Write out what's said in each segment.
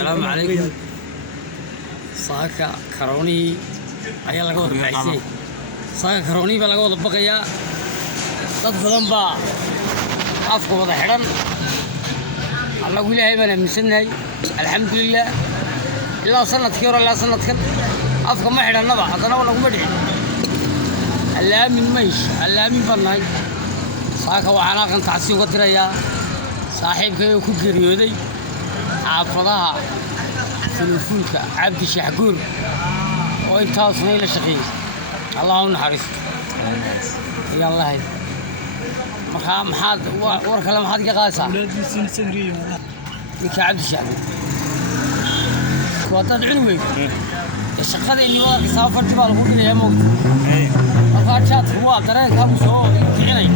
السلام عليكم. صاحك كروني ayaa laga wada baxay. Saaka karooni baa laga wada baqayaa. Dad badan baa afka wada xiran. Allah Ilaahay baan aaminsanay. Alxamdulillah. Ilaa sanadkii hore ilaa sanadkan afka ma xiranaba hadana waa lagu madhicin. Alaamin meesh, alaamin banay. Saaka waxaan aqoon tacsi uga dirayaa saaxiibkay ku geeriyooday xaafadaha Fulufunka Cabdi Shaxguur oo intaas la shaqeeyay. Allahu naxariisto. Ya Allah. maxaad war kale maxaad ka qaadaysaa? ولاديسين سنريو ninka Cabdi Shaxguur. Waa dad cilmi weyn. Shaqada inuu waa safarti baa lagu dhigay moogta. Marka chat waa dareenka uu soo kicinay.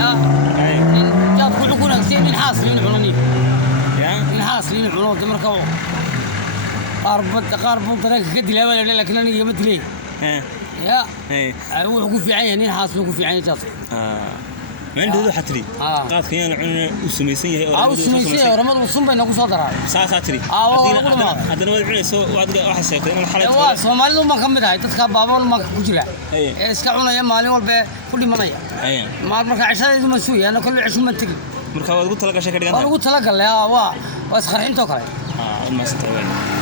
Ya. Chat ku xukuna si min xaasil xulani. Ya. Min xaasil xulani marka قارب طريق كدي لا لكن انا ما تلي يا هو وقف في عيني حاصل وقف في عيني جاط ما عنده حتري قاد خيان عن وسميسن او سميسن رمض وصم بينه كسو درا ساساتري hadana wad cunayso waxa sheegtay in xalay waa Soomaalidu ma kamid ahay dadka baabool ma ku jira ee iska cunaya maalin walba ku dhimanaya maal marka cishadaydu ma suuya ana kullu cisho ma tagi marka waad ugu tala gashay ka dhigan waa ugu tala galay waa isqarxinto kale ma santay